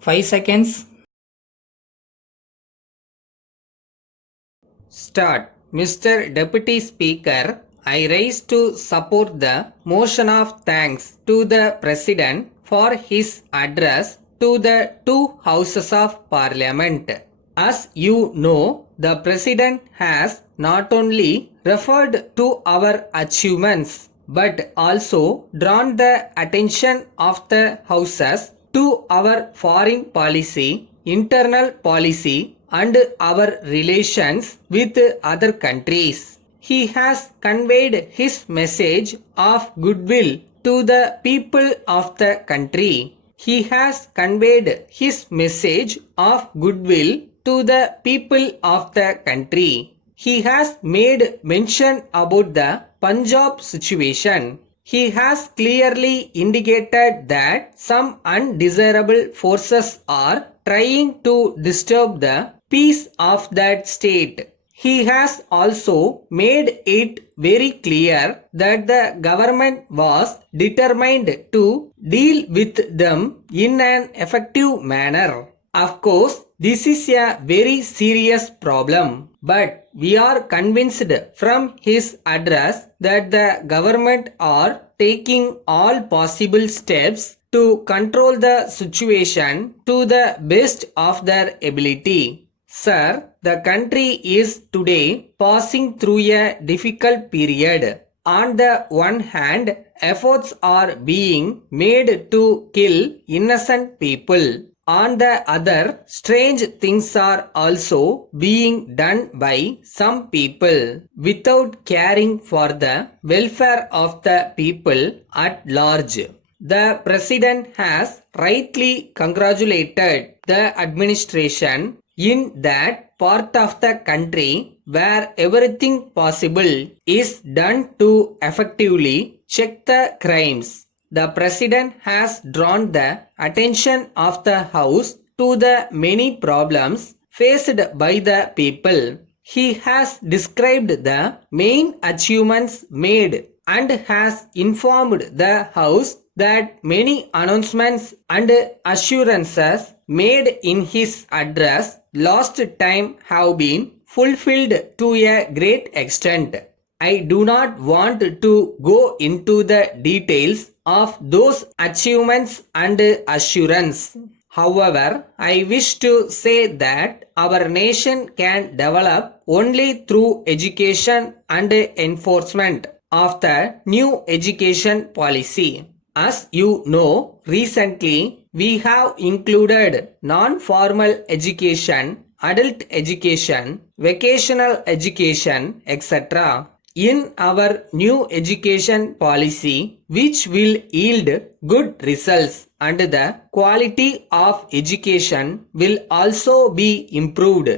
5 seconds. Start. Mr. Deputy Speaker, I rise to support the motion of thanks to the President for his address to the two houses of Parliament. As you know, the President has not only referred to our achievements but also drawn the attention of the houses to our foreign policy, internal policy, and our relations with other countries. He has conveyed his message of goodwill to the people of the country. He has conveyed his message of goodwill to the people of the country. He has made mention about the Punjab situation. He has clearly indicated that some undesirable forces are trying to disturb the peace of that state. He has also made it very clear that the government was determined to deal with them in an effective manner. Of course, this is a very serious problem, but we are convinced from his address that the government are taking all possible steps to control the situation to the best of their ability. Sir, the country is today passing through a difficult period. On the one hand, efforts are being made to kill innocent people. On the other, strange things are also being done by some people without caring for the welfare of the people at large. The President has rightly congratulated the administration in that part of the country where everything possible is done to effectively check the crimes. The President has drawn the attention of the House to the many problems faced by the people. He has described the main achievements made and has informed the House that many announcements and assurances made in his address last time have been fulfilled to a great extent. I do not want to go into the details of those achievements and assurance. However, I wish to say that our nation can develop only through education and enforcement of the new education policy. As you know, recently we have included non-formal education, adult education, vocational education, etc. in our new education policy, which will yield good results and the quality of education will also be improved.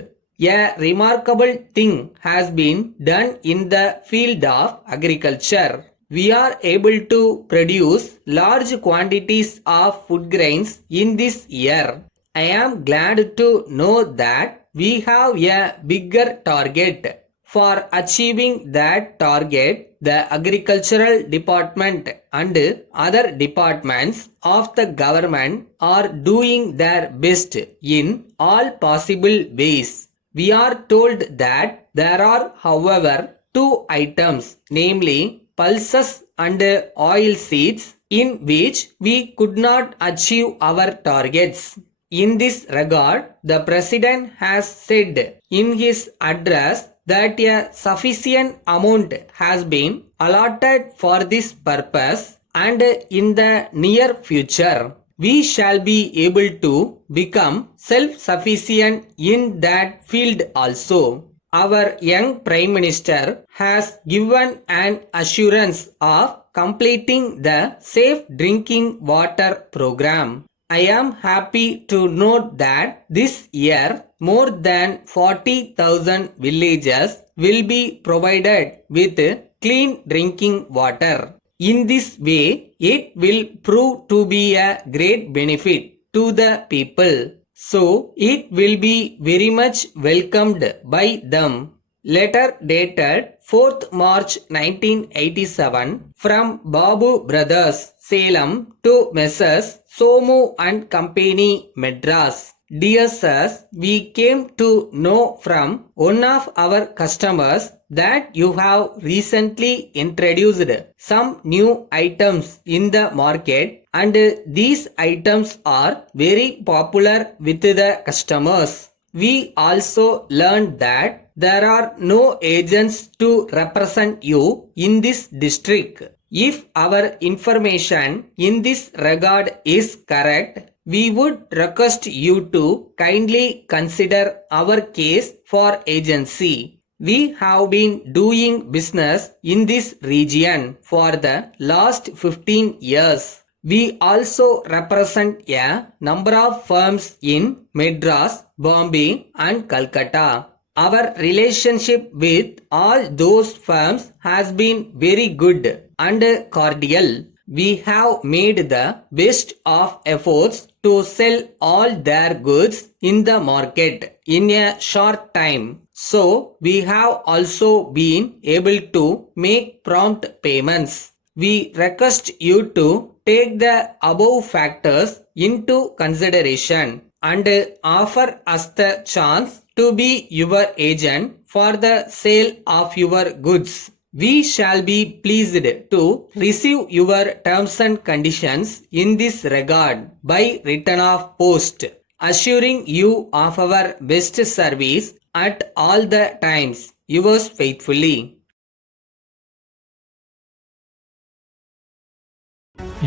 A remarkable thing has been done in the field of agriculture. We are able to produce large quantities of food grains in this year. I am glad to know that we have a bigger target. For achieving that target, the agricultural department and other departments of the government are doing their best in all possible ways. We are told that there are, however, two items, namely pulses and oil seeds, in which we could not achieve our targets. In this regard, the President has said in his address that a sufficient amount has been allotted for this purpose, and in the near future we shall be able to become self-sufficient in that field also. Our young Prime Minister has given an assurance of completing the Safe Drinking Water program. I am happy to note that this year more than 40,000 villages will be provided with clean drinking water. In this way, it will prove to be a great benefit to the people. So, it will be very much welcomed by them. Letter dated 4th March 1987 from Babu Brothers, Salem to Messrs. Somu and Company, Madras. Dear sirs, we came to know from one of our customers that you have recently introduced some new items in the market and these items are very popular with the customers. We also learned that there are no agents to represent you in this district. If our information in this regard is correct, we would request you to kindly consider our case for agency. We have been doing business in this region for the last 15 years. We also represent a number of firms in Madras, Bombay and Calcutta. Our relationship with all those firms has been very good and cordial. We have made the best of efforts to sell all their goods in the market in a short time. So, we have also been able to make prompt payments. We request you to take the above factors into consideration and offer us the chance to be your agent for the sale of your goods. We shall be pleased to receive your terms and conditions in this regard by return of post, assuring you of our best service at all the times. Yours faithfully.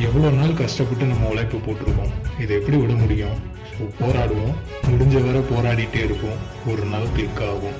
எவ்வளோ நாள் கஷ்டப்பட்டு நம்ம உழைப்பு போட்டிருக்கோம், இதை எப்படி விட முடியும்? ஸோ போராடுவோம், முடிஞ்ச வரை போராடிட்டே இருப்போம், ஒரு நாள் கிளிக் ஆகும்.